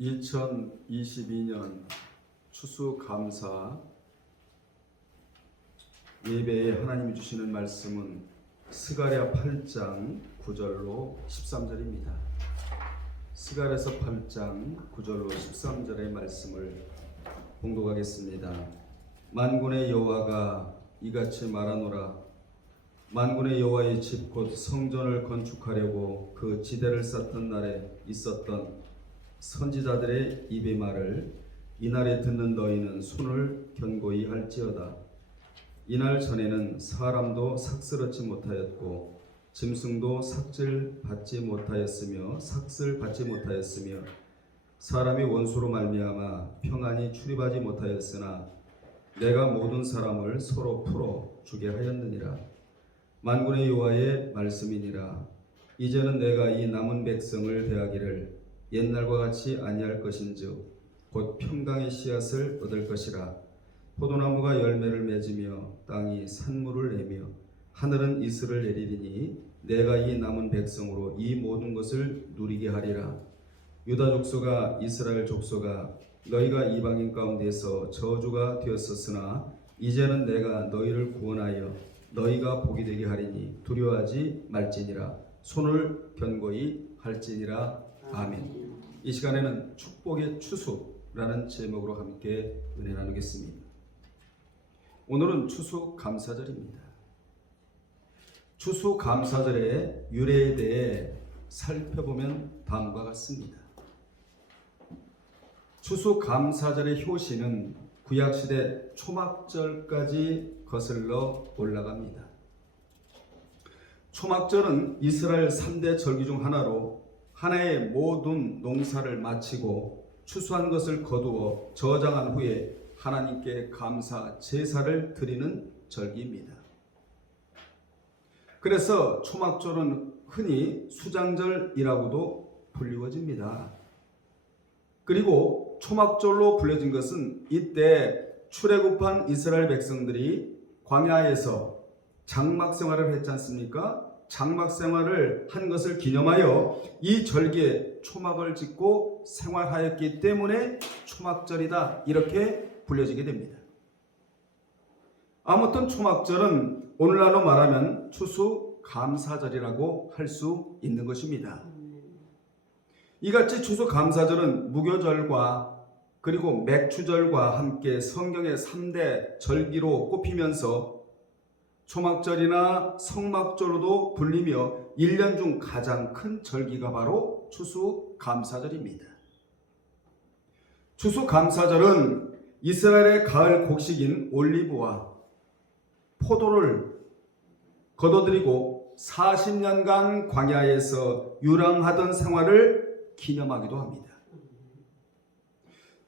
2022년 추수감사 예배에 하나님이 주시는 말씀은 스가랴 8장 9절로 13절입니다. 스가랴서 8장 9절로 13절의 말씀을 봉독하겠습니다. 만군의 여호와가 이같이 말하노라. 만군의 여호와의 집 곧 성전을 건축하려고 그 지대를 쌓던 날에 있었던 선지자들의 입의 말을 이날에 듣는 너희는 손을 견고히 할지어다. 이날 전에는 사람도 삭슬 못하였고 짐승도 삭슬 받지 못하였으며 사람이 원수로 말미암아 평안히 출입하지 못하였으나 내가 모든 사람을 서로 풀어 주게 하였느니라. 만군의 여호와의 말씀이니라. 이제는 내가 이 남은 백성을 대하기를 옛날과 같이 아니할 것인즉 곧 평강의 씨앗을 얻을 것이라. 포도나무가 열매를 맺으며 땅이 산물을 내며 하늘은 이슬을 내리리니 내가 이 남은 백성으로 이 모든 것을 누리게 하리라. 유다 족속아 이스라엘 족속아 너희가 이방인 가운데서 저주가 되었었으나 이제는 내가 너희를 구원하여 너희가 복이 되게 하리니 두려워하지 말지니라. 손을 견고히 할지니라. 아멘. 이 시간에는 축복의 추수라는 제목으로 함께 은혜 나누겠습니다. 오늘은 추수감사절입니다. 추수감사절의 유래에 대해 살펴보면 다음과 같습니다. 추수감사절의 효시는 구약시대 초막절까지 거슬러 올라갑니다. 초막절은 이스라엘 3대 절기 중 하나로 하나의 모든 농사를 마치고 추수한 것을 거두어 저장한 후에 하나님께 감사 제사를 드리는 절기입니다. 그래서 초막절은 흔히 수장절이라고도 불리워집니다. 그리고 초막절로 불려진 것은 이때 출애굽한 이스라엘 백성들이 광야에서 장막 생활을 했지 않습니까? 장막 생활을 한 것을 기념하여 이 절기에 초막을 짓고 생활하였기 때문에 초막절이다 이렇게 불려지게 됩니다. 아무튼 초막절은 오늘날로 말하면 추수감사절이라고 할 수 있는 것입니다. 이같이 추수감사절은 무교절과 그리고 맥추절과 함께 성경의 3대 절기로 꼽히면서 초막절이나 성막절로도 불리며 1년 중 가장 큰 절기가 바로 추수감사절입니다. 추수감사절은 이스라엘의 가을 곡식인 올리브와 포도를 거둬들이고 40년간 광야에서 유랑하던 생활을 기념하기도 합니다.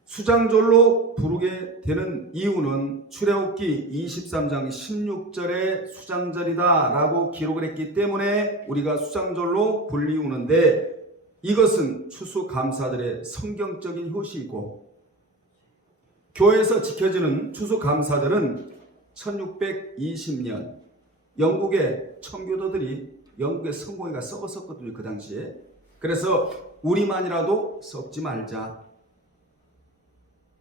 수장절로 부르게 되는 이유는 출애굽기 23장 16절에 수장절이다 라고 기록을 했기 때문에 우리가 수장절로 불리우는데 이것은 추수감사절의 성경적인 효시이고 교회에서 지켜지는 추수감사절은 1620년 영국의 청교도들이 영국의 성공회가 썩었었거든요. 그 당시에. 그래서 우리만이라도 썩지 말자.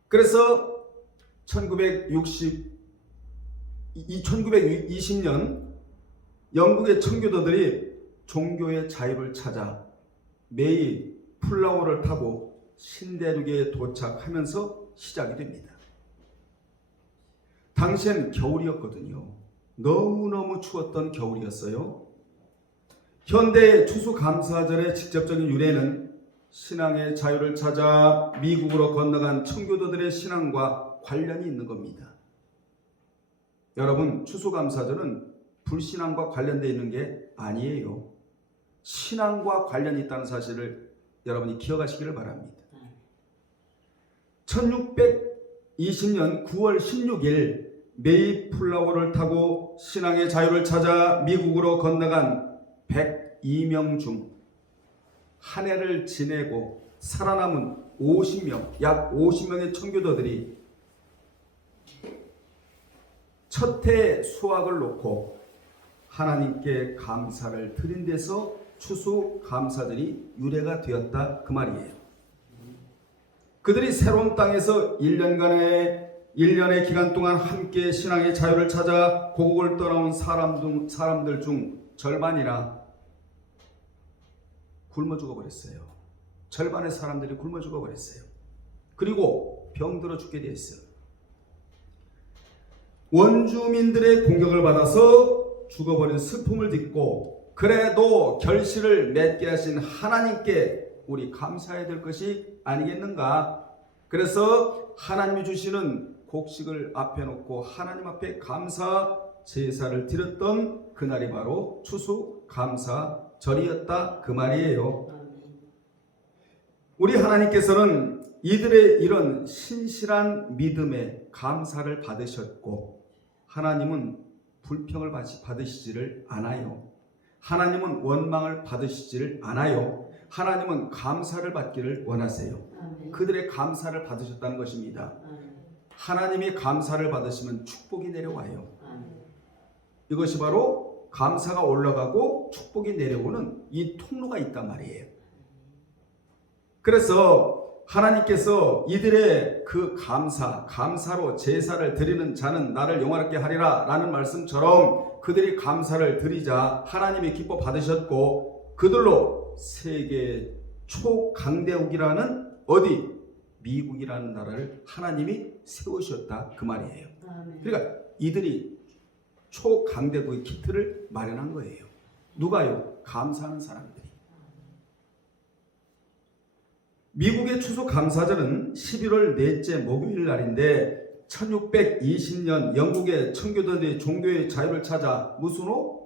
그래서 1920년 영국의 청교도들이 종교의 자유를 찾아 메이 플라워를 타고 신대륙에 도착하면서 시작이 됩니다. 당시엔 겨울이었거든요. 너무너무 추웠던 겨울이었어요. 현대의 추수감사절의 직접적인 유래는 신앙의 자유를 찾아 미국으로 건너간 청교도들의 신앙과 관련이 있는 겁니다. 여러분, 추수감사절은 불신앙과 관련되어 있는 게 아니에요. 신앙과 관련이 있다는 사실을 여러분이 기억하시기를 바랍니다. 1620년 9월 16일 메이플라워를 타고 신앙의 자유를 찾아 미국으로 건너간 102명 중 한 해를 지내고 살아남은 50명, 약 50명의 청교도들이 첫 해 수확을 놓고 하나님께 감사를 드린 데서 추수감사절이 유래가 되었다 그 말이에요. 그들이 새로운 땅에서 1년의 기간 동안 함께 신앙의 자유를 찾아 고국을 떠나온 사람들 중 절반이나 굶어 죽어버렸어요. 절반의 사람들이 굶어 죽어버렸어요. 그리고 병들어 죽게 되었어요. 원주민들의 공격을 받아서 죽어버린 슬픔을 딛고 그래도 결실을 맺게 하신 하나님께 우리 감사해야 될 것이 아니겠는가? 그래서 하나님이 주시는 곡식을 앞에 놓고 하나님 앞에 감사 제사를 드렸던 그날이 바로 추수감사절이었다 그 말이에요. 우리 하나님께서는 이들의 이런 신실한 믿음에 감사를 받으셨고 하나님은 불평을 받으시지를 않아요. 하나님은 원망을 받으시지를 않아요. 하나님은 감사를 받기를 원하세요. 그들의 감사를 받으셨다는 것입니다. 하나님이 감사를 받으시면 축복이 내려와요. 이것이 바로 감사가 올라가고 축복이 내려오는 이 통로가 있단 말이에요. 그래서 하나님께서 이들의 그 감사로 제사를 드리는 자는 나를 영화롭게 하리라 라는 말씀처럼 그들이 감사를 드리자 하나님이 기뻐 받으셨고 그들로 세계 초강대국이라는 미국이라는 나라를 하나님이 세우셨다 그 말이에요. 그러니까 이들이 초강대국의 키트를 마련한 거예요. 누가요? 감사하는 사람들이. 미국의 추수감사절은 11월 넷째 목요일 날인데 1620년 영국의 청교도들이 종교의 자유를 찾아 무슨호?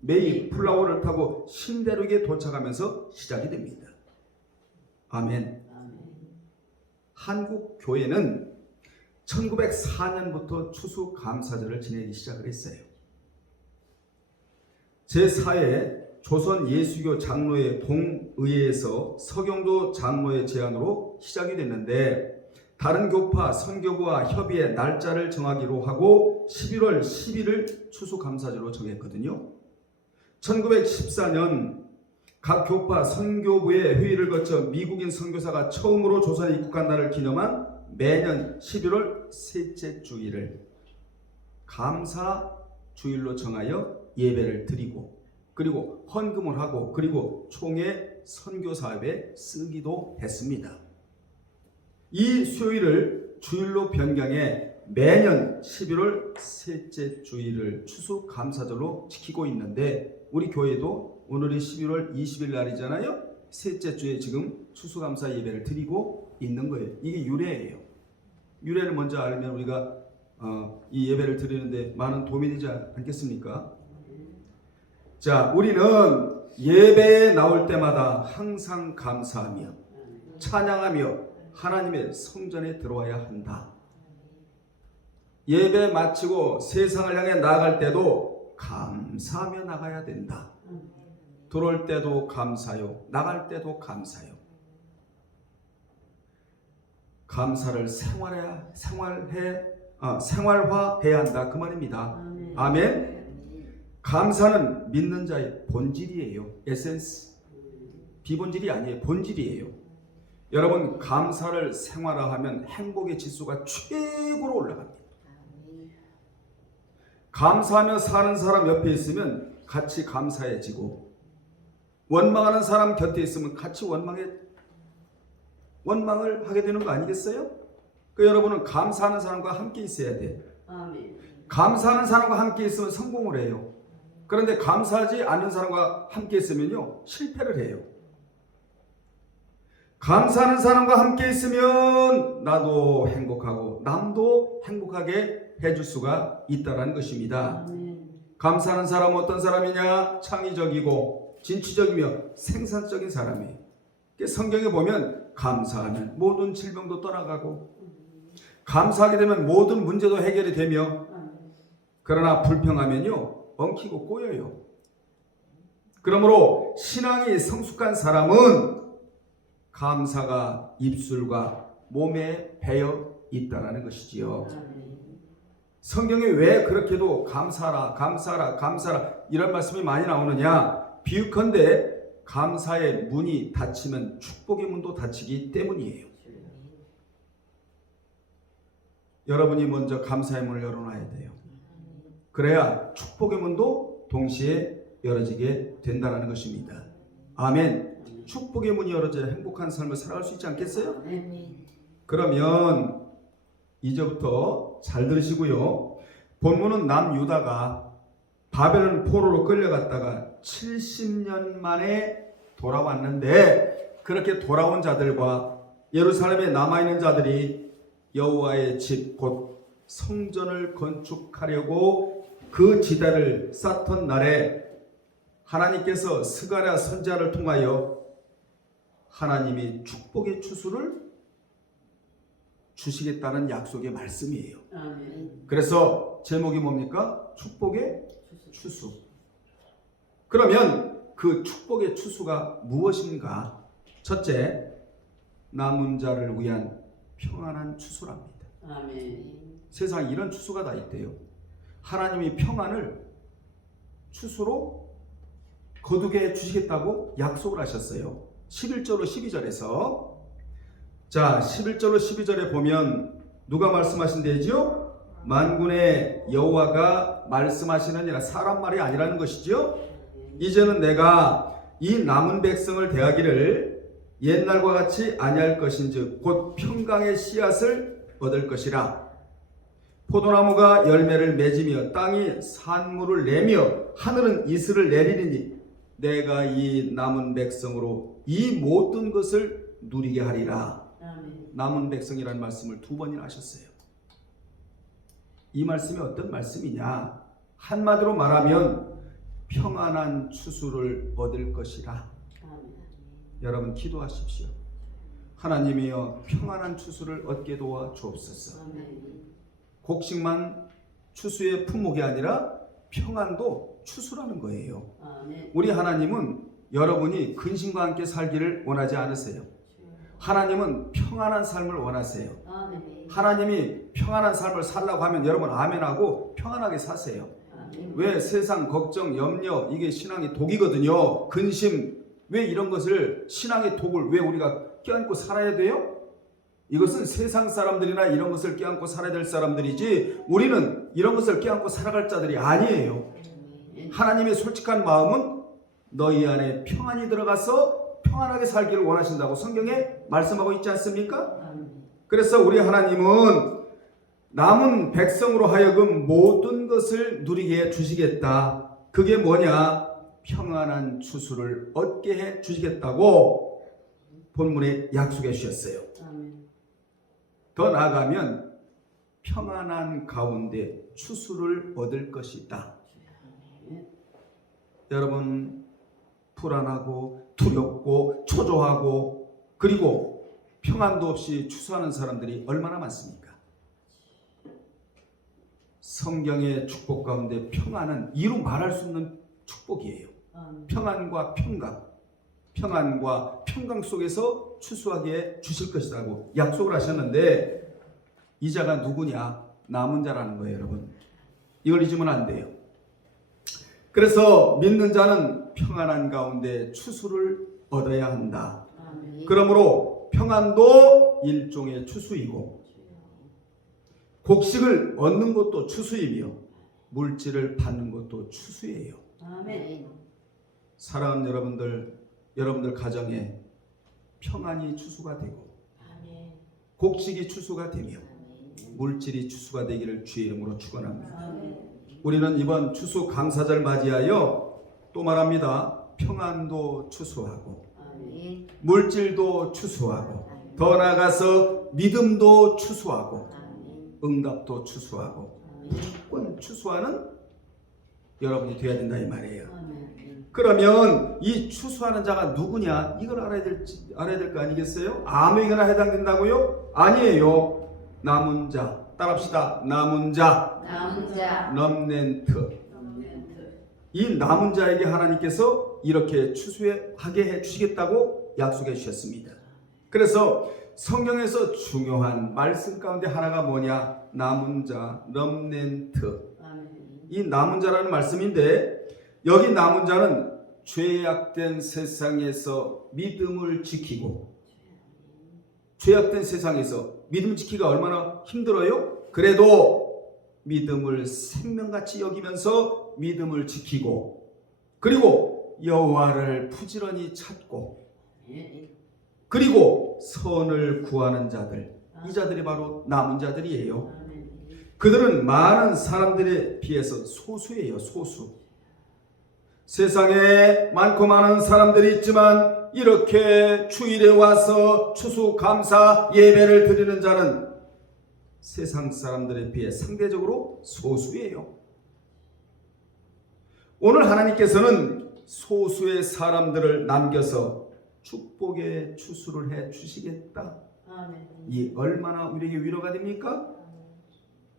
메이플라워를 타고 신대륙에 도착하면서 시작이 됩니다. 아멘. 한국 교회는 1904년부터 추수감사절을 지내기 시작을 했어요. 제4회 조선 예수교 장로의 동의회에서 서경도 장로의 제안으로 시작이 됐는데 다른 교파 선교부와 협의해 날짜를 정하기로 하고 11월 10일을 추수감사절로 정했거든요. 1914년 각 교파 선교부의 회의를 거쳐 미국인 선교사가 처음으로 조선에 입국한 날을 기념한 매년 11월 셋째 주일을 감사주일로 정하여 예배를 드리고 그리고 헌금을 하고 그리고 총회 선교사업에 쓰기도 했습니다. 이 수요일을 주일로 변경해 매년 11월 셋째 주일을 추수감사절로 지키고 있는데 우리 교회도 오늘이 11월 20일 날이잖아요. 셋째 주에 지금 추수감사 예배를 드리고 있는 거예요. 이게 유래예요. 유래를 먼저 알면 우리가 이 예배를 드리는데 많은 도움이 되지 않겠습니까? 자, 우리는 예배에 나올 때마다 항상 감사하며 찬양하며 하나님의 성전에 들어와야 한다. 예배 마치고 세상을 향해 나아갈 때도 감사하며 나가야 된다. 들어올 때도 감사요, 나갈 때도 감사요. 감사를 생활화해야 한다 그 말입니다. 아멘. 감사는 믿는 자의 본질이에요. 에센스. 비본질이 아니에요. 본질이에요. 여러분 감사를 생활화하면 행복의 지수가 최고로 올라갑니다. 감사하며 사는 사람 옆에 있으면 같이 감사해지고 원망하는 사람 곁에 있으면 같이 원망을 하게 되는 거 아니겠어요? 그러니까 여러분은 감사하는 사람과 함께 있어야 돼. 감사하는 사람과 함께 있으면 성공을 해요. 그런데 감사하지 않는 사람과 함께 있으면요 실패를 해요. 감사하는 사람과 함께 있으면 나도 행복하고 남도 행복하게 해줄 수가 있다는 것입니다. 감사하는 사람은 어떤 사람이냐? 창의적이고 진취적이며 생산적인 사람이에요. 성경에 보면 감사하면 모든 질병도 떠나가고 감사하게 되면 모든 문제도 해결이 되며 그러나 불평하면요 엉키고 꼬여요. 그러므로 신앙이 성숙한 사람은 감사가 입술과 몸에 배어 있다는 것이지요. 성경에 왜 그렇게도 감사라 이런 말씀이 많이 나오느냐? 비유컨대 감사의 문이 닫히면 축복의 문도 닫히기 때문이에요. 여러분이 먼저 감사의 문을 열어놔야 돼요. 그래야 축복의 문도 동시에 열어지게 된다는 것입니다. 아멘. 축복의 문이 열어져야 행복한 삶을 살아갈 수 있지 않겠어요? 그러면 이제부터 잘 들으시고요. 본문은 남유다가 바벨론 포로로 끌려갔다가 70년 만에 돌아왔는데, 그렇게 돌아온 자들과 예루살렘에 남아있는 자들이 여호와의 집 곧 성전을 건축하려고 그 지대를 쌓던 날에 하나님께서 스가랴 선지자를 통하여 하나님이 축복의 추수를 주시겠다는 약속의 말씀이에요. 그래서 제목이 뭡니까? 축복의 추수. 그러면 그 축복의 추수가 무엇인가? 첫째, 남은 자를 위한 평안한 추수랍니다. 세상에 이런 추수가 다 있대요. 하나님이 평안을 추수로 거두게 주시겠다고 약속을 하셨어요. 11절로 12절에서, 자 11절로 12절에 보면 누가 말씀하신 데지요? 만군의 여호와가 말씀하시느니라. 사람 말이 아니라는 것이지요. 이제는 내가 이 남은 백성을 대하기를 옛날과 같이 아니할 것인즉 곧 평강의 씨앗을 얻을 것이라. 포도나무가 열매를 맺으며 땅이 산물을 내며 하늘은 이슬을 내리니 내가 이 남은 백성으로 이 모든 것을 누리게 하리라. 남은 백성이라는 말씀을 2번이나 하셨어요. 이 말씀이 어떤 말씀이냐? 한마디로 말하면 평안한 추수를 얻을 것이라. 여러분 기도하십시오. 하나님이여 평안한 추수를 얻게 도와 주옵소서. 곡식만 추수의 품목이 아니라 평안도 추수라는 거예요. 우리 하나님은 여러분이 근심과 함께 살기를 원하지 않으세요. 하나님은 평안한 삶을 원하세요. 하나님이 평안한 삶을 살라고 하면 여러분 아멘하고 평안하게 사세요. 왜 세상 걱정, 염려, 이게 신앙의 독이거든요. 근심, 왜 이런 것을, 신앙의 독을 왜 우리가 껴안고 살아야 돼요? 이것은 세상 사람들이나 이런 것을 껴안고 살아야 될 사람들이지 우리는 이런 것을 껴안고 살아갈 자들이 아니에요. 하나님의 솔직한 마음은 너희 안에 평안이 들어가서 평안하게 살기를 원하신다고 성경에 말씀하고 있지 않습니까? 그래서 우리 하나님은 남은 백성으로 하여금 모든 것을 누리게 해 주시겠다. 그게 뭐냐? 평안한 추수를 얻게 해 주시겠다고 본문에 약속해 주셨어요. 더 나아가면 평안한 가운데 추수를 얻을 것이다. 여러분 불안하고 두렵고 초조하고 그리고 평안도 없이 추수하는 사람들이 얼마나 많습니까? 성경의 축복 가운데 평안은 이루 말할 수 없는 축복이에요. 평안과 평강, 평안과 평강 속에서 추수하게 주실 것이라고 약속을 하셨는데 이 자가 누구냐? 남은 자라는 거예요, 여러분. 이걸 잊으면 안 돼요. 그래서 믿는 자는 평안한 가운데 추수를 얻어야 한다. 그러므로 평안도 일종의 추수이고 곡식을 얻는 것도 추수이며 물질을 받는 것도 추수예요. 사랑하는 여러분들 가정에 평안이 추수가 되고 곡식이 추수가 되며 물질이 추수가 되기를 주의 이름으로 축원합니다. 우리는 이번 추수 감사절 맞이하여 또 말합니다. 평안도 추수하고 물질도 추수하고 더 나아가서 믿음도 추수하고 응답도 추수하고 무조건 추수하는 여러분이 되어야 된다 이 말이에요. 그러면 이 추수하는 자가 누구냐? 이걸 알아야 될 거 아니겠어요? 아무에게나 해당된다고요? 아니에요. 남은 자. 따라합시다. 남은 자. 럼넨트. 이 남은 자에게 하나님께서 이렇게 추수하게 해주시겠다고 약속해 주셨습니다. 그래서 성경에서 중요한 말씀 가운데 하나가 뭐냐? 남은 자, 럼넨트. 이 남은 자라는 말씀인데 여기 남은 자는 죄악된 세상에서 믿음을 지키고 죄악된 세상에서 믿음 지키기가 얼마나 힘들어요? 그래도 믿음을 생명같이 여기면서 믿음을 지키고 그리고 여호와를 부지런히 찾고 그리고 선을 구하는 자들, 이 자들이 바로 남은 자들이에요. 그들은 많은 사람들에 비해서 소수예요. 소수. 세상에 많고 많은 사람들이 있지만 이렇게 주일에 와서 추수감사 예배를 드리는 자는 세상 사람들에 비해 상대적으로 소수예요. 오늘 하나님께서는 소수의 사람들을 남겨서 축복의 추수를 해 주시겠다. 이 얼마나 우리에게 위로가 됩니까?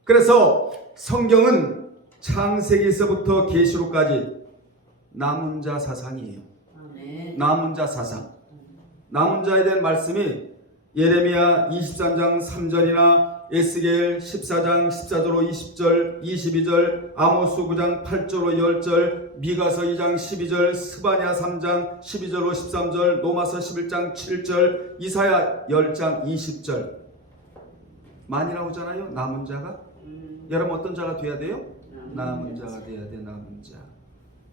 그래서 성경은 창세기에서부터 계시록까지 남은 자 사상이에요. 남은 자 사상. 남은 자에 대한 말씀이 예레미야 23장 3절이나 에스겔 14장 14절로 20절, 22절, 아모스 9장 8절로 10절, 미가서 2장 12절, 스바냐 3장 12절로 13절, 로마서 11장 7절, 이사야 10장 20절. 많이 나오잖아요. 남은 자가. 여러분 어떤 자가 돼야 돼요? 남은 자가 돼야 돼. 남은 자.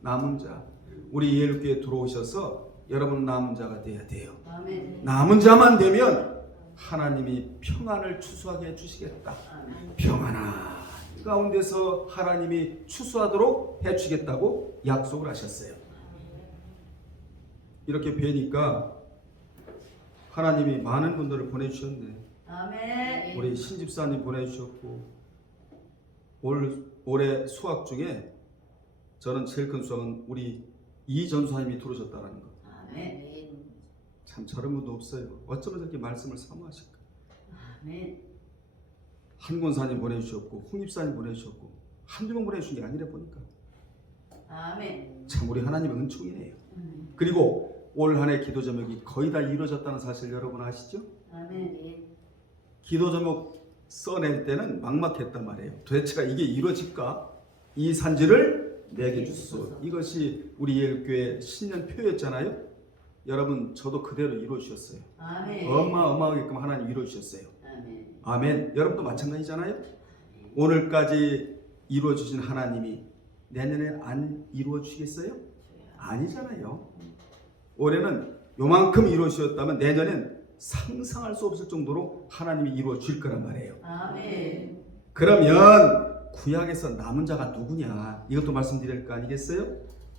남은 자. 우리 예루교회에 들어오셔서 여러분 남은 자가 돼야 돼요. 남은 자만 되면 하나님이 평안을 추수하게 해주시겠다. 평안아 가운데서 하나님이 추수하도록 해주시겠다고 약속을 하셨어요. 이렇게 뵈니까 하나님이 많은 분들을 보내주셨네. 우리 신집사님 보내주셨고 올해 수학 중에 저는 제일 큰 수학은 우리 이 전사님이 들어오셨다는 거. 참 저런 분도 없어요. 어쩌면 저렇게 말씀을 사모하실까. 한 권사님 보내주셨고 홍입사님 보내주셨고 한두 명 보내주신 게 아니라 보니까 참 우리 하나님의 은총이네요. 그리고 올 한 해 기도 제목이 거의 다 이루어졌다는 사실 여러분 아시죠? 기도 제목 써낼 때는 막막했단 말이에요. 도대체가 이게 이루어질까? 이 산지를 내게 주소서. 이것이 우리 예루교회 신년 표였잖아요. 여러분 저도 그대로 이루어주셨어요. 어마어마하게끔 하나님 이루어주셨어요. 아멘. 여러분도 마찬가지잖아요. 오늘까지 이루어주신 하나님이 내년에 안 이루어주시겠어요? 아니잖아요. 올해는 요만큼 이루어주셨다면 내년엔 상상할 수 없을 정도로 하나님이 이루어질 거란 말이에요. 그러면 구약에서 남은 자가 누구냐? 이것도 말씀드릴 거 아니겠어요?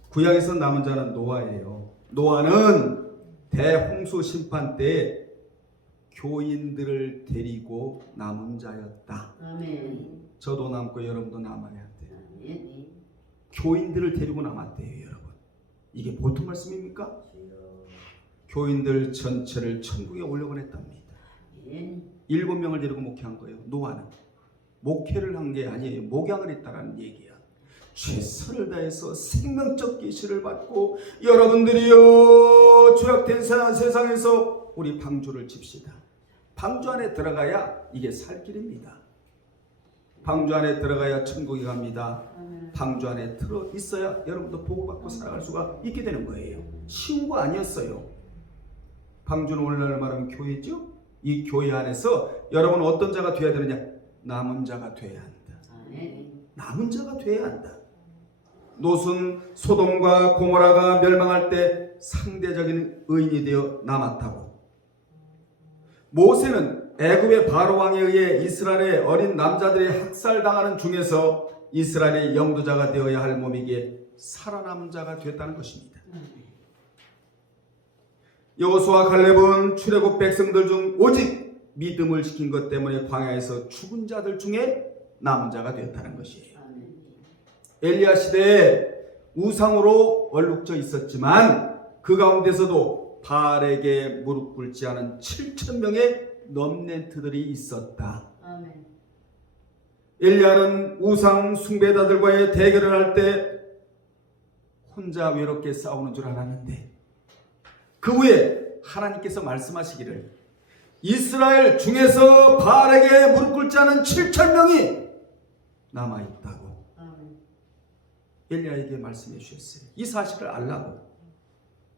구약에서 남은 자는 노아예요. 노아는 대홍수 심판 때 교인들을 데리고 남은 자였다. 저도 남고 여러분도 남아야 돼요. 교인들을 데리고 남았대요. 여러분 이게 보통 말씀입니까? 교인들 전체를 천국에 올려보냈답니다. 7명을 데리고 목회한 거예요. 노아는 목회를 한 게 아니에요. 목양을 했다라는 얘기야. 최선을 다해서 생명적 계시를 받고 여러분들이요 죄악된 세상에서 우리 방주를 칩시다. 방주 안에 들어가야 이게 살 길입니다. 방주 안에 들어가야 천국에 갑니다. 방주 안에 들어 있어야 여러분도 보호받고 살아갈 수가 있게 되는 거예요. 쉬운 거 아니었어요. 방주는 오늘날 말하면 교회죠. 이 교회 안에서 여러분은 어떤 자가 되어야 되느냐? 남은 자가 되어야 한다. 남은 자가 되어야 한다. 롯은 소돔과 고모라가 멸망할 때 상대적인 의인이 되어 남았다고. 모세는 애굽의 바로 왕에 의해 이스라엘의 어린 남자들이 학살당하는 중에서 이스라엘의 영도자가 되어야 할 몸이기에 살아남은 자가 됐다는 것입니다. 여호수아 칼렙은 출애굽 백성들 중 오직 믿음을 지킨 것 때문에 광야에서 죽은 자들 중에 남은 자가 되었다는 것이에요. 엘리야 시대에 우상으로 얼룩져 있었지만 그 가운데서도 바알에게 무릎 꿇지 않은 7,000명의 렘넌트들이 있었다. 엘리야는 우상 숭배자들과의 대결을 할 때 혼자 외롭게 싸우는 줄 알았는데 그 후에 하나님께서 말씀하시기를 이스라엘 중에서 바알에게 무릎 꿇지 않은 7,000명이 남아있다고 엘리야에게 말씀해 주셨어요. 이 사실을 알라고.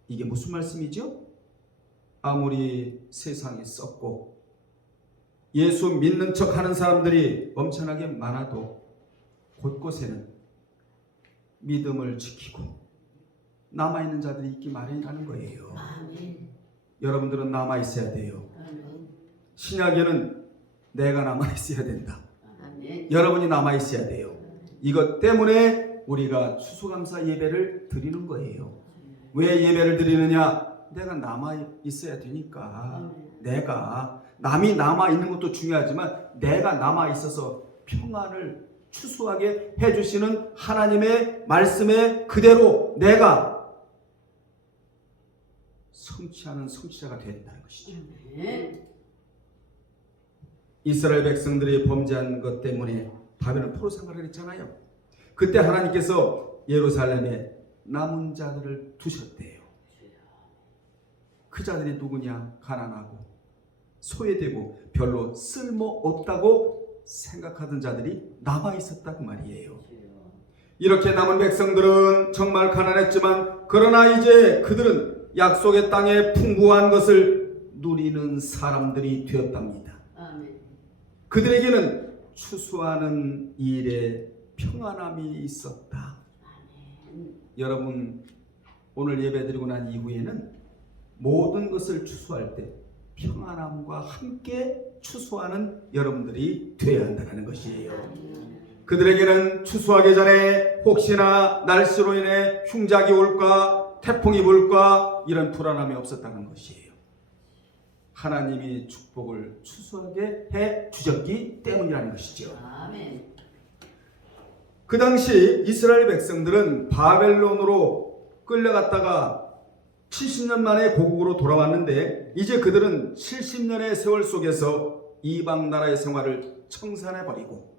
이게 무슨 말씀이죠? 아무리 세상이 썩고 예수 믿는 척 하는 사람들이 엄청나게 많아도 곳곳에는 믿음을 지키고 남아있는 자들이 있기 마련이라는 거예요. 아멘. 여러분들은 남아있어야 돼요. 아멘. 신약에는 내가 남아있어야 된다. 아멘. 여러분이 남아있어야 돼요. 이것 때문에 우리가 추수감사 예배를 드리는 거예요. 왜 예배를 드리느냐? 내가 남아있어야 되니까. 아멘. 내가 남이 남아있는 것도 중요하지만 내가 남아있어서 평안을 추수하게 해주시는 하나님의 말씀에 그대로 내가 성취하는 성취자가 되어야 된다는 것이죠. 아멘. 이스라엘 백성들이 범죄한 것 때문에 바벨론 포로 생활을 했잖아요. 그때 하나님께서 예루살렘에 남은 자들을 두셨대요. 그 자들이 누구냐? 가난하고 소외되고 별로 쓸모없다고 생각하던 자들이 남아있었다고 말이에요. 이렇게 남은 백성들은 정말 가난했지만 그러나 이제 그들은 약속의 땅에 풍부한 것을 누리는 사람들이 되었답니다. 아멘. 그들에게는 추수하는 일에 평안함이 있었다. 아멘. 여러분 오늘 예배드리고 난 이후에는 모든 것을 추수할 때 평안함과 함께 추수하는 여러분들이 되어야 한다는 것이에요. 그들에게는 추수하기 전에 혹시나 날씨로 인해 흉작이 올까 태풍이 불까 이런 불안함이 없었다는 것이에요. 하나님이 축복을 추수하게 해 주셨기 때문이라는 것이죠. 아멘. 그 당시 이스라엘 백성들은 바벨론으로 끌려갔다가 70년 만에 고국으로 돌아왔는데 이제 그들은 70년의 세월 속에서 이방 나라의 생활을 청산해버리고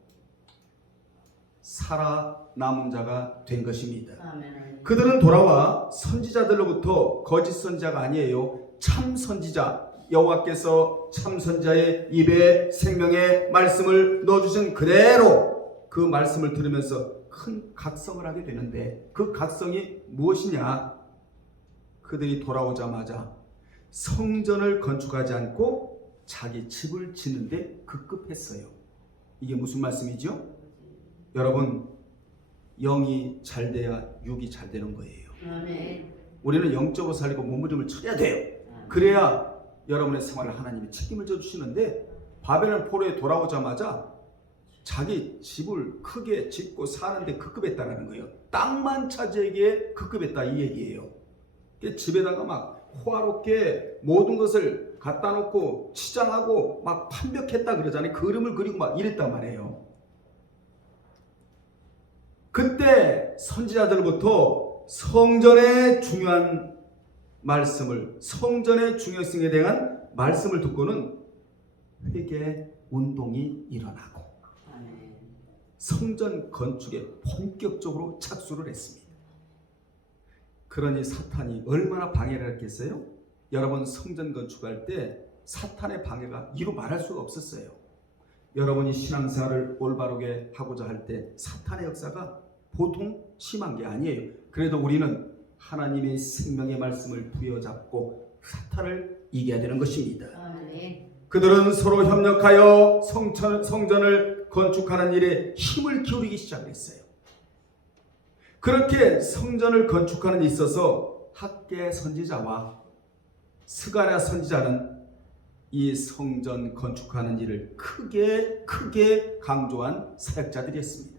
살아남은 자가 된 것입니다. 아멘. 그들은 돌아와 선지자들로부터 거짓 선지자가 아니에요. 참 선지자, 여호와께서 참 선지자의 입에 생명의 말씀을 넣어주신 그대로 그 말씀을 들으면서 큰 각성을 하게 되는데 그 각성이 무엇이냐? 그들이 돌아오자마자 성전을 건축하지 않고 자기 집을 짓는데 급급했어요. 이게 무슨 말씀이죠? 여러분, 영이 잘 돼야 육이 잘 되는 거예요. 아멘. 우리는 영적으로 살리고 몸부림을 쳐야 돼요. 그래야 여러분의 생활을 하나님이 책임을 져주시는데 바벨론 포로에 돌아오자마자 자기 집을 크게 짓고 사는데 급급했다는 거예요. 땅만 차지하기에 급급했다 이 얘기예요. 집에다가 막 호화롭게 모든 것을 갖다 놓고 치장하고 막 판벽했다 그러잖아요. 그림을 그리고 막 이랬단 말이에요. 그때 선지자들부터 성전의 중요한 말씀을, 성전의 중요성에 대한 말씀을 듣고는 회개 운동이 일어나고 아멘. 성전 건축에 본격적으로 착수를 했습니다. 그러니 사탄이 얼마나 방해를 했겠어요? 여러분 성전 건축할 때 사탄의 방해가 이루 말할 수가 없었어요. 여러분이 신앙생활을 올바르게 하고자 할 때 사탄의 역사가 보통 심한 게 아니에요. 그래도 우리는 하나님의 생명의 말씀을 부여잡고 사탄을 이겨야 되는 것입니다. 아멘. 그들은 서로 협력하여 성전을 건축하는 일에 힘을 기울이기 시작했어요. 그렇게 성전을 건축하는 데 있어서 학개 선지자와 스가랴 선지자는 이 성전 건축하는 일을 크게 강조한 사역자들이었습니다.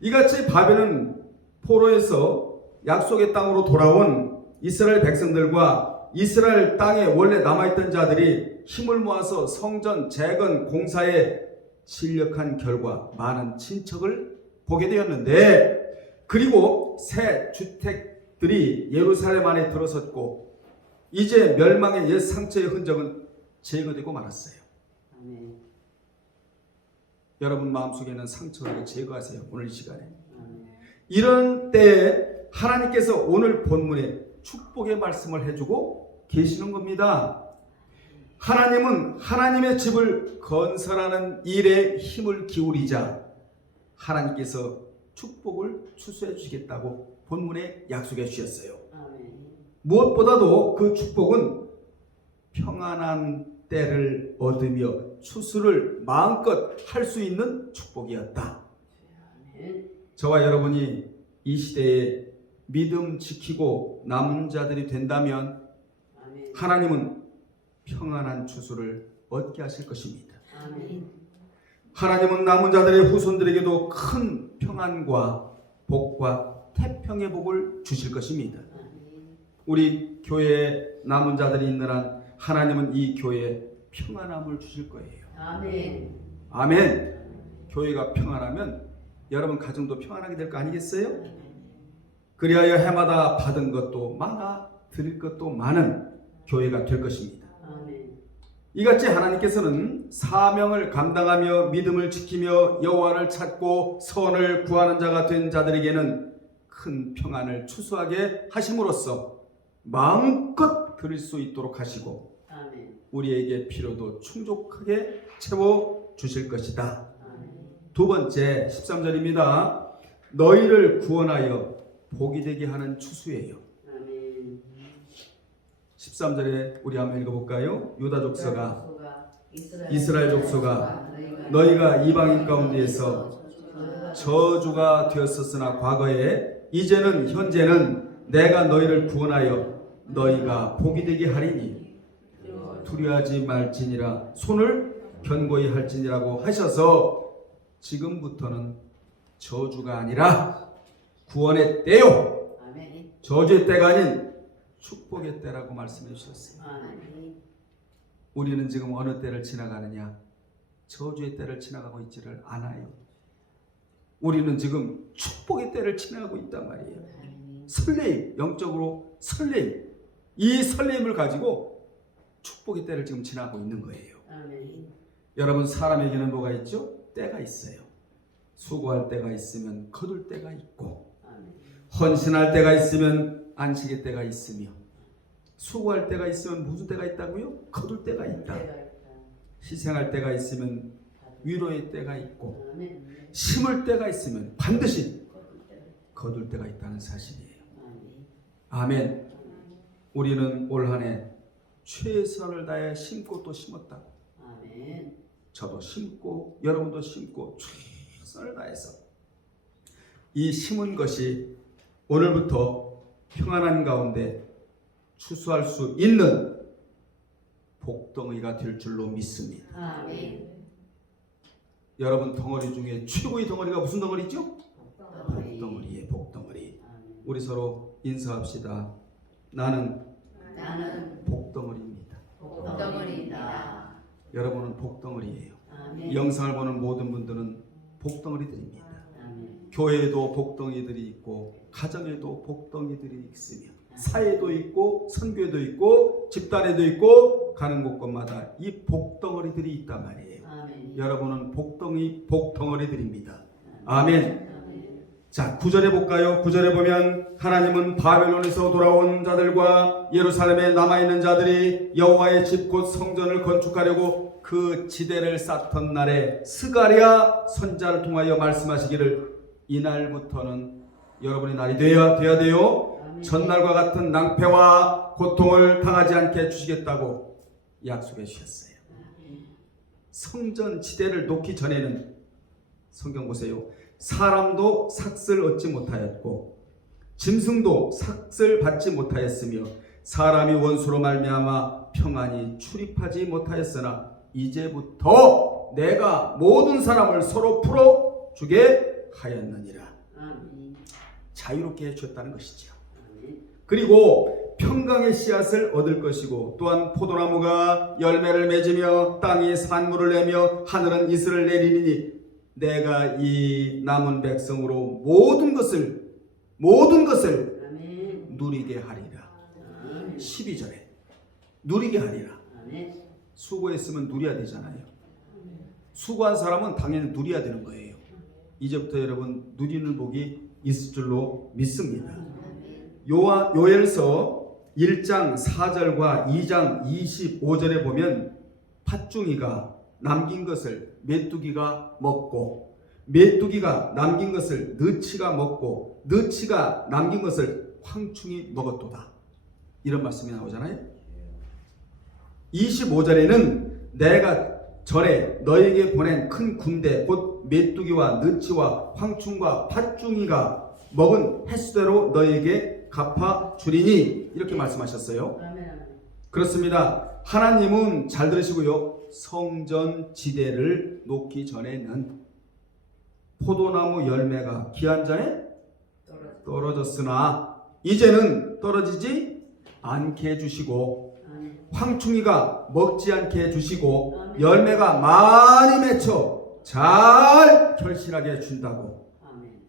이같이 바벨론 포로에서 약속의 땅으로 돌아온 이스라엘 백성들과 이스라엘 땅에 원래 남아있던 자들이 힘을 모아서 성전 재건 공사에 진력한 결과 많은 진척을 보게 되었는데 그리고 새 주택들이 예루살렘 안에 들어섰고 이제 멸망의 옛 상처의 흔적은 제거되고 말았어요. 아멘. 여러분 마음속에는 상처를 제거하세요. 오늘 이 시간에. 아멘. 이런 때에 하나님께서 오늘 본문에 축복의 말씀을 해주고 계시는 겁니다. 하나님은 하나님의 집을 건설하는 일에 힘을 기울이자 하나님께서 축복을 추수해 주시겠다고 본문에 약속해 주셨어요. 아멘. 무엇보다도 그 축복은 평안한 때를 얻으며 추수를 마음껏 할 수 있는 축복이었다. 아멘. 저와 여러분이 이 시대에 믿음 지키고 남은 자들이 된다면 아멘. 하나님은 평안한 추수를 얻게 하실 것입니다. 아멘. 하나님은 남은 자들의 후손들에게도 큰 평안과 복과 태평의 복을 주실 것입니다. 아멘. 우리 교회에 남은 자들이 있는 한 하나님은 이 교회에 평안함을 주실 거예요. 아멘. 아멘. 교회가 평안하면 여러분 가정도 평안하게 될 거 아니겠어요? 그리하여 해마다 받은 것도 많아 드릴 것도 많은 교회가 될 것입니다. 아멘. 이같이 하나님께서는 사명을 감당하며 믿음을 지키며 여호와를 찾고 선을 구하는 자가 된 자들에게는 큰 평안을 추수하게 하심으로써 마음껏 드릴 수 있도록 하시고 아멘. 우리에게 필요도 충족하게 채워 주실 것이다. 아멘. 두 번째 13절입니다. 너희를 구원하여 복이 되게 하는 추수예요. 아멘. 13절에 우리 한번 읽어볼까요? 유다 족속아 이스라엘 이스라엘 족속아 너희가 이방인 가운데에서 저주가 되었었으나 과거에 이제는 현재는 내가 너희를 구원하여 너희가 복이 되게 하리니 두려워하지 말지니라 손을 견고히 할지니라고 하셔서 지금부터는 저주가 아니라 구원의 때요 아멘. 저주의 때가 아닌 축복의 때라고 말씀해 주셨어요. 아멘. 우리는 지금 어느 때를 지나가느냐? 저주의 때를 지나가고 있지를 않아요. 우리는 지금 축복의 때를 지나가고 있단 말이에요. 설레임, 영적으로 설레임. 이 설레임을 가지고 축복의 때를 지금 지나고 있는 거예요. 아멘. 여러분 사람에게는 뭐가 있죠? 때가 있어요. 수고할 때가 있으면 거둘 때가 있고 아멘. 헌신할 때가 있으면 안식의 때가 있으며 수고할 때가 있으면 무슨 때가 있다고요? 거둘 때가 있다. 희생할 때가 있으면 위로의 때가 있고 아멘. 심을 때가 있으면 반드시 거둘 때가 있다는 사실이에요. 아멘. 우리는 올 한 해 최선을 다해 심고 또 심었다고. 아멘. 저도 심고 여러분도 심고 최선을 다해서 이 심은 것이 오늘부터 평안한 가운데 추수할 수 있는 복덩이가 될 줄로 믿습니다. 아멘. 여러분 덩어리 중에 최고의 덩어리가 무슨 덩어리죠? 복덩어리. 복덩어리예요. 복덩어리. 아멘. 우리 서로 인사합시다. 나는 복덩어리입니다. 복덩어리입니다. 여러분은 복덩어리예요. 아멘. 이 영상을 보는 모든 분들은 복덩어리들입니다. 아멘. 교회에도 복덩이들이 있고 가정에도 복덩이들이 있으며 사회도 있고 선교에도 있고 집단에도 있고 가는 곳곳마다 이 복덩어리들이 있단 말이에요. 아멘. 여러분은 복덩어리들입니다. 아멘. 아멘. 자, 9절에 볼까요? 9절에 보면 하나님은 바벨론에서 돌아온 자들과 예루살렘에 남아있는 자들이 여호와의 집 곧 성전을 건축하려고 그 지대를 쌓던 날에 스가랴 선지자를 통하여 말씀하시기를 이날부터는 여러분의 날이 돼야 돼요. 전날과 같은 낭패와 고통을 당하지 않게 해주시겠다고 약속해 주셨어요. 성전 지대를 놓기 전에는 성경 보세요. 사람도 삭슬 얻지 못하였고 짐승도 삭슬 받지 못하였으며 사람이 원수로 말미암아 평안히 출입하지 못하였으나 이제부터 내가 모든 사람을 서로 풀어주게 하였느니라. 아멘. 자유롭게 해주셨다는 것이죠. 아멘. 그리고 평강의 씨앗을 얻을 것이고 또한 포도나무가 열매를 맺으며 땅이 산물을 내며 하늘은 이슬을 내리니 내가 이 남은 백성으로 모든 것을 아멘. 누리게 하리라. 아멘. 12절에 누리게 하리라. 아멘. 수고했으면 누려야 되잖아요. 수고한 사람은 당연히 누려야 되는 거예요. 이제부터 여러분 누리는 복이 있을 줄로 믿습니다. 요엘서 1장 4절과 2장 25절에 보면 팥중이가 남긴 것을 메뚜기가 먹고 메뚜기가 남긴 것을 너치가 먹고 너치가 남긴 것을 황충이 먹었도다. 이런 말씀이 나오잖아요. 25절에는 내가 전에 너에게 보낸 큰 군대 곧 메뚜기와 느치와 황충과 팥중이가 먹은 횟수대로 너에게 갚아 주리니 이렇게 말씀하셨어요. 아멘. 아멘. 그렇습니다. 하나님은 잘 들으시고요. 성전 지대를 놓기 전에는 포도나무 열매가 기한 전에 떨어졌으나 이제는 떨어지지 않게 해주시고 아멘. 황충이가 먹지 않게 해주시고 아멘. 열매가 많이 맺혀 잘 결실하게 해준다고. 아멘.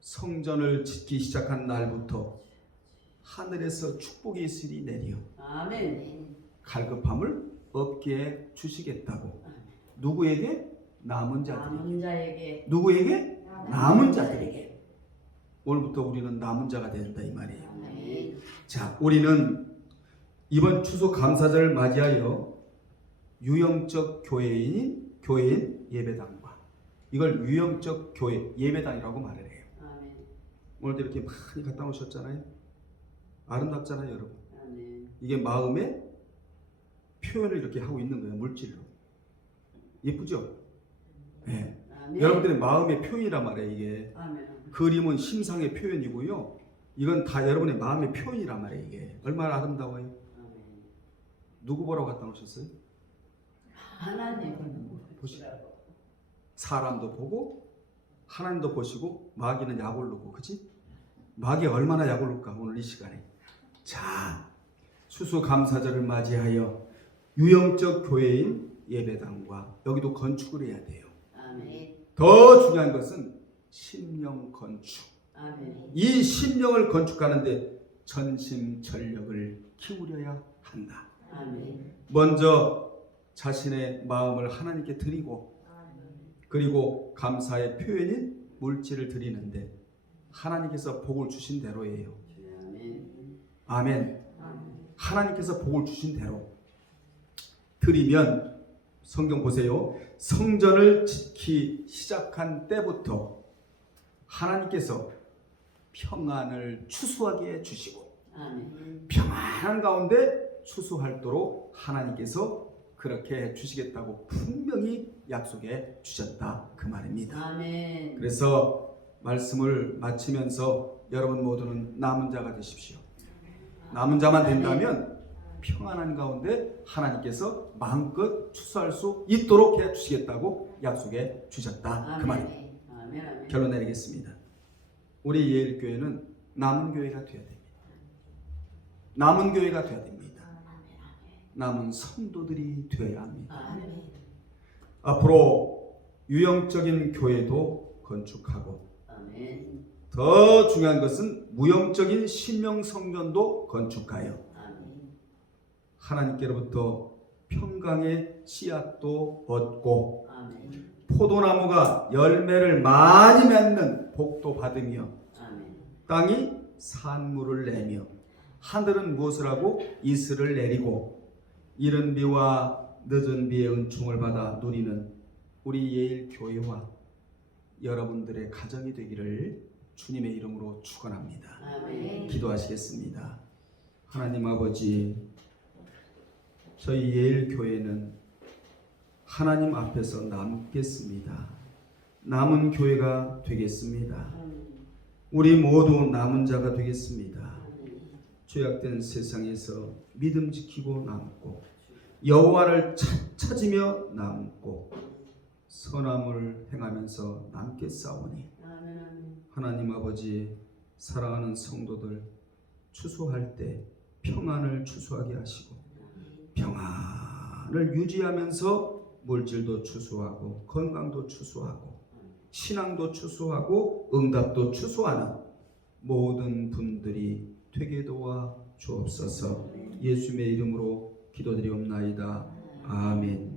성전을 짓기 시작한 날부터 하늘에서 축복의 이슬이 내려 아멘. 갈급함을 없게 주시겠다고. 누구에게? 남은 자들에게. 남은 자에게. 누구에게? 남은 자들에게. 오늘부터 우리는 남은 자가 된다 이 말이에요. 아멘. 자, 우리는 이번 추수 감사절을 맞이하여 유형적 교회인 예배당과 이걸 유형적 교회 예배당이라고 말을 해요. 아멘. 오늘도 이렇게 많이 갖다 놓으셨잖아요. 아름답잖아요, 여러분. 아멘. 이게 마음의 표현을 이렇게 하고 있는 거예요, 물질로. 예쁘죠? 네. 아멘. 여러분들의 마음의 표현이란 말이에요, 이게. 아멘. 그림은 심상의 표현이고요. 이건 다 여러분의 마음의 표현이란 말이에요, 이게. 얼마나 아름다워요? 아멘. 누구 보라고 갖다 놓으셨어요? 하나님 보시라고. 사람도 보고 하나님도 보시고 마귀는 약올르고, 그치? 마귀가 얼마나 약올를까 오늘 이 시간에. 자, 수수감사절을 맞이하여 유형적 교회인 예배당과 여기도 건축을 해야 돼요. 아멘. 더 중요한 것은 심령 건축. 아멘. 이 심령을 건축하는데 전심전력을 기울여야 한다. 아멘. 먼저 자신의 마음을 하나님께 드리고 그리고 감사의 표현인 물질을 드리는데 하나님께서 복을 주신 대로예요. 아멘. 아멘. 아멘. 하나님께서 복을 주신 대로 드리면 성경 보세요. 성전을 짓기 시작한 때부터 하나님께서 평안을 추수하게 해주시고 아멘. 평안한 가운데 추수할도록 하나님께서 그렇게 해주시겠다고 분명히 약속해 주셨다 그 말입니다. 아멘. 그래서 말씀을 마치면서 여러분 모두는 남은 자가 되십시오. 남은 자만 된다면 평안한 가운데 하나님께서 마음껏 추수할 수 있도록 해주시겠다고 약속해 주셨다 그 말입니다. 아멘. 아멘. 결론 내리겠습니다. 우리 예일교회는 남은 교회가 되어야 됩니다. 남은 교회가 되어야 됩니다. 남은 성도들이 되어야 합니다. 아멘. 앞으로 유형적인 교회도 건축하고 아멘. 더 중요한 것은 무형적인 신명 성전도 건축하여 아멘. 하나님께로부터 평강의 씨앗도 얻고 아멘. 포도나무가 열매를 많이 맺는 복도 받으며 아멘. 땅이 산물을 내며 하늘은 무엇을 하고 이슬을 내리고 이른 비와 늦은 비의 은총을 받아 누리는 우리 예일교회와 여러분들의 가정이 되기를 주님의 이름으로 축원합니다. 아멘. 기도하시겠습니다. 하나님 아버지, 저희 예일교회는 하나님 앞에서 남겠습니다. 남은 교회가 되겠습니다. 우리 모두 남은 자가 되겠습니다. 죄악된 세상에서 믿음 지키고 남고 여호와를 찾으며 남고 선함을 행하면서 남겠사오니 하나님 아버지, 사랑하는 성도들 추수할 때 평안을 추수하게 하시고 평안을 유지하면서 물질도 추수하고 건강도 추수하고 신앙도 추수하고 응답도 추수하는 모든 분들이 되게 도와 주옵소서. 예수님의 이름으로 기도드리옵나이다. 아멘.